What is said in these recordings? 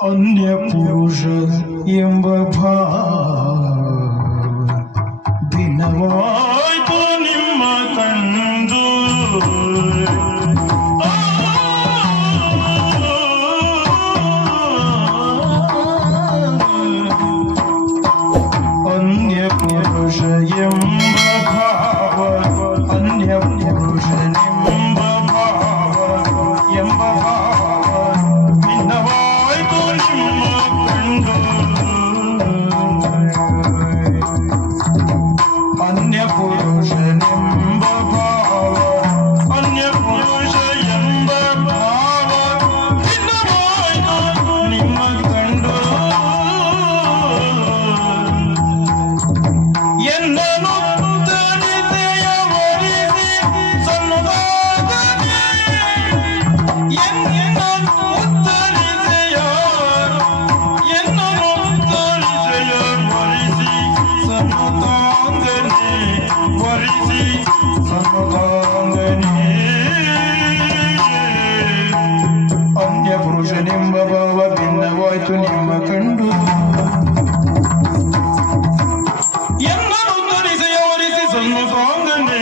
अन्य पुरुष ಎಂಬ ಭಾವ ಭಿನ್ನವಾಯ್ತು ನಿಮ್ಮ ಕಂಡು अन्य पुरुष ಎಂಬ ಭಾವ अन्य पुरुष ಎಂಬ ಭಾವ ಎಂಬ ಭಾವ ಭಿನ್ನವಾಯ್ತು ನಿಮ್ಮ ಕಂಡು अन्य पुरुष ಎಂಬ ಭಾವ अन्य पुरुष ಎಂಬ ಭಾವ ಭಿನ್ನವಾಯ್ತು ನಿಮ್ಮ ಕಂಡು ಎನ್ನನು ತನಿತೆಯ ವರಿಸಿ ಸನ್ನುದಾಗನೆ ಎನ್ನನು ತನಿತೆಯ ವರಿಸಿ ಸನ್ನುದಾಗನೆ ವರಿಸಿ ಸನ್ನುದಾಗನೆ अन्य पुरुष ಎಂಬ ಭಾವ ಭಿನ್ನವಾಯ್ತು ನಿಮ್ಮ ಕಂಡು ಎನ್ನನು ತನಿತೆಯ ವರಿಸಿ ಸನ್ನುದಾಗನೆ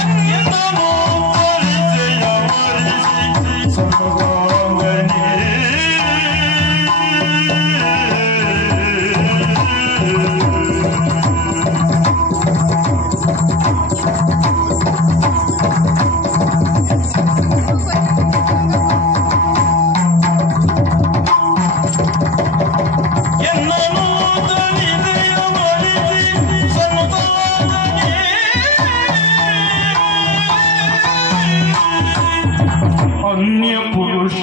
ಎನ್ನನು ತನಿತೆಯ ವರಿಸಿ ಸನ್ನುದಾಗನೆ ಎನ್ನನು ತನಿತೆಯ ವರಿಸಿ ಸನ್ನುದಾಗನೆ अन्य पुरुष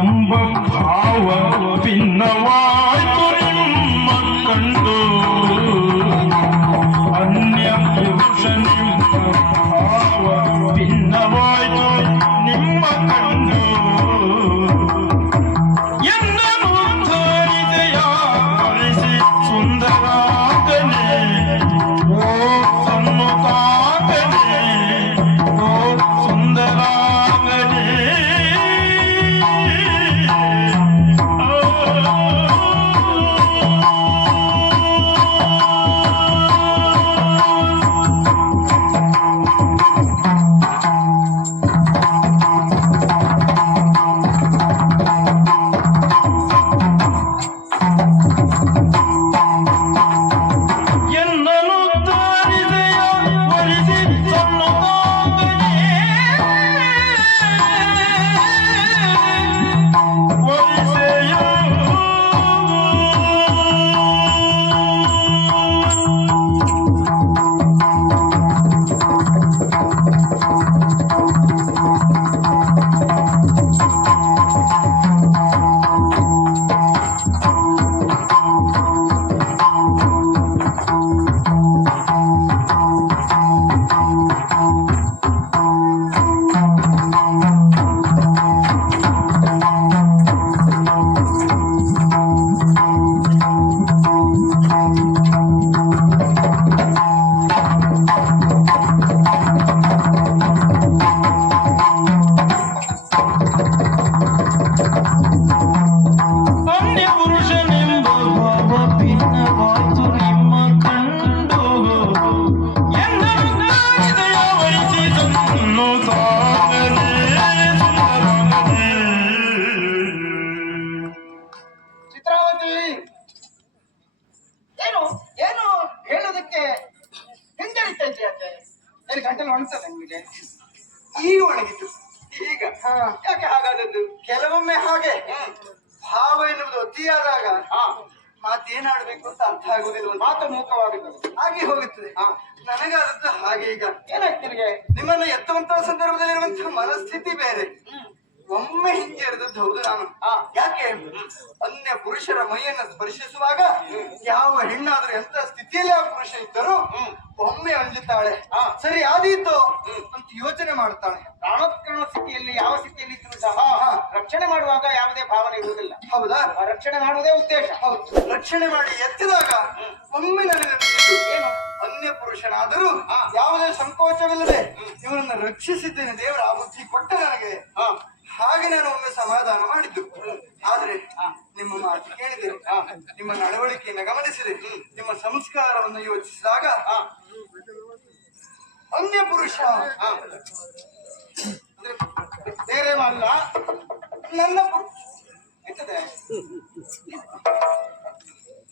ಎಂಬ ಭಾವ ಭಿನ್ನವಾಯ್ತು ನಿಮ್ಮ ಕಂಡು अन्य पुरुष ಎಂಬ ಭಾವ ಭಿನ್ನವಾಯ್ತು ನಿಮ್ಮ ಕಂಡು ಎನ್ನನು ತನಿತೆಯ ವರಿಸಿ ಸುಂದರಾಗನೆ ಓ ಸನ್ನುದಾಗನೆ ಓ ಸುಂದರಾಗನೆ ಎನ್ನನು ತನಿತೆಯ ವರಿಸಿ ಸನ್ನುದಾಗನೆ ವರಿಸೆಯ अन्य पुरुष ಎಂಬ ಭಾವ ಭಿನ್ನವಾಯ್ತು ನಿಮ್ಮ ಕಂಡು ಎನ್ನನು ತನಿತೆಯ ವರಿಸಿ ಸನ್ನುದಾಗನೆ ಸುಂದರಾಗನೆ ಚಿತ್ರಾವತಿ, ಏನು ಏನು ಹೇಳೋದಕ್ಕೆ ಹಿಂಜರಿತಾ ಇದೆಯಂತೆ? ಏನು ಗಂಟಲು ಒಣಗ್ತದೆ ನಿಮಗೆ? ಈಗ ಒಣಗಿತು ಈಗ ಹಾ, ಯಾಕೆ ಹಾಗಾದದ್ದು? ಕೆಲವೊಮ್ಮೆ ಹಾಗೆ ಭಾವ ಎನ್ನುವುದು ಅತಿಯಾದಾಗ ಮಾತೇನಾಡ್ಬೇಕು ಅಂತ ಅರ್ಥ ಆಗುದಿಲ್ಲ, ಮಾತು ಮೂಕವಾಗುತ್ತದೆ. ಹಾಗೆ ಹೋಗುತ್ತದೆ. ನನಗಾದದ್ದು ಹಾಗೆ. ಈಗ ಏನಾಯ್ತು ನಿನಗೆ? ನಿಮ್ಮನ್ನ ಎತ್ತುವಂತಹ ಸಂದರ್ಭದಲ್ಲಿರುವಂತಹ ಮನಸ್ಥಿತಿ ಬೇರೆ. ಒಮ್ಮೆ ಹಿಂಜರಿದದ್ದು ಹೌದು ನಾನು. ಯಾಕೆ अन्य ಪುರುಷರ ಮೈಯನ್ನು ಸ್ಪರ್ಶಿಸುವಾಗ ಯಾವ ಹೆಣ್ಣಾದ್ರೂ ಎಂತ ಸ್ಥಿತಿಯಲ್ಲಿ ಆ ಪುರುಷ ಇದ್ದರೂ ಒಮ್ಮೆ ಅಂಜುತ್ತಾಳೆ. ಸರಿ ಆದೀತು ಅಂತ ಯೋಚನೆ ಮಾಡ್ತಾಳೆ. ಪ್ರಾಣೋತ್ಕರಣ ಸ್ಥಿತಿಯಲ್ಲಿ ಯಾವ ಸ್ಥಿತಿಯಲ್ಲಿ ಇದ್ರೂ ಸಹ ರಕ್ಷಣೆ ಮಾಡುವಾಗ ಯಾವುದೇ ಭಾವನೆ ಇರುವುದಿಲ್ಲ. ಹೌದಾ? ರಕ್ಷಣೆ ಮಾಡುವುದೇ ಉದ್ದೇಶ. ಹೌದು. ರಕ್ಷಣೆ ಮಾಡಿ ಎತ್ತಿದಾಗ ಒಮ್ಮೆ ನನಗೆ ಅನಿಸಿತು, ಏನು अन्य ಅನ್ಯ ಪುರುಷನಾದರೂ ಯಾವುದೇ ಸಂಕೋಚವಿಲ್ಲದೆ ಇವರನ್ನು ರಕ್ಷಿಸಿದ್ದೇನೆ. ದೇವರ ಆ ಬುದ್ಧಿ ಕೊಟ್ಟ ನನಗೆ. ಹಾಗೆ ನಾನು ಒಮ್ಮೆ ಸಮಾಧಾನ ಮಾಡಿದ್ದು. ಆದ್ರೆ ನಿಮ್ಮ ಮಾತು ಕೇಳಿದೆ, ನಿಮ್ಮ ನಡವಳಿಕೆಯನ್ನು ಗಮನಿಸಿದೆ, ನಿಮ್ಮ ಸಂಸ್ಕಾರವನ್ನು ಯೋಚಿಸಿದಾಗ ಅನ್ಯ ಪುರುಷ ಅಂದ್ರೆ ಬೇರೆ ಅಲ್ಲ, ನನ್ನ ಎಂತದೆ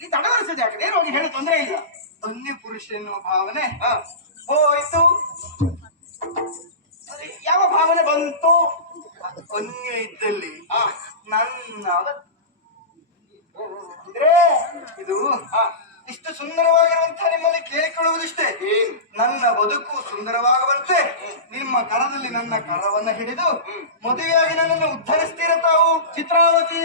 ನೀ ತಡವರಿಸಿದ ಯಾಕೆ? ನೇರವಾಗಿ ಹೇಳಿ, ತೊಂದರೆ ಇಲ್ಲ. ಅನ್ಯ ಪುರುಷ ಎನ್ನುವ ಭಾವನೆ ಹೋಯ್ತು. ಅದೇ ಯಾವ ಭಾವನೆ ಬಂತು? ಅನ್ಯ ಇದ್ದಲ್ಲಿ ನನ್ನ ಅಂದ್ರೆ ಇದು ಇಷ್ಟು ಸುಂದರವಾಗಿರುವಂತಹ ನಿಮ್ಮಲ್ಲಿ ಕೇಳಿಕೊಳ್ಳುವುದಿಷ್ಟೇ. ನನ್ನ ಬದುಕು ಸುಂದರವಾಗುವಂತೆ ನಿಮ್ಮ ಕರದಲ್ಲಿ ನನ್ನ ಕರವನ್ನ ಹಿಡಿದು ಮದುವೆಯಾಗಿ ನನ್ನನ್ನು ಉದ್ಧರಿಸ್ತೀರ ತಾವು. ಚಿತ್ರಾವತಿ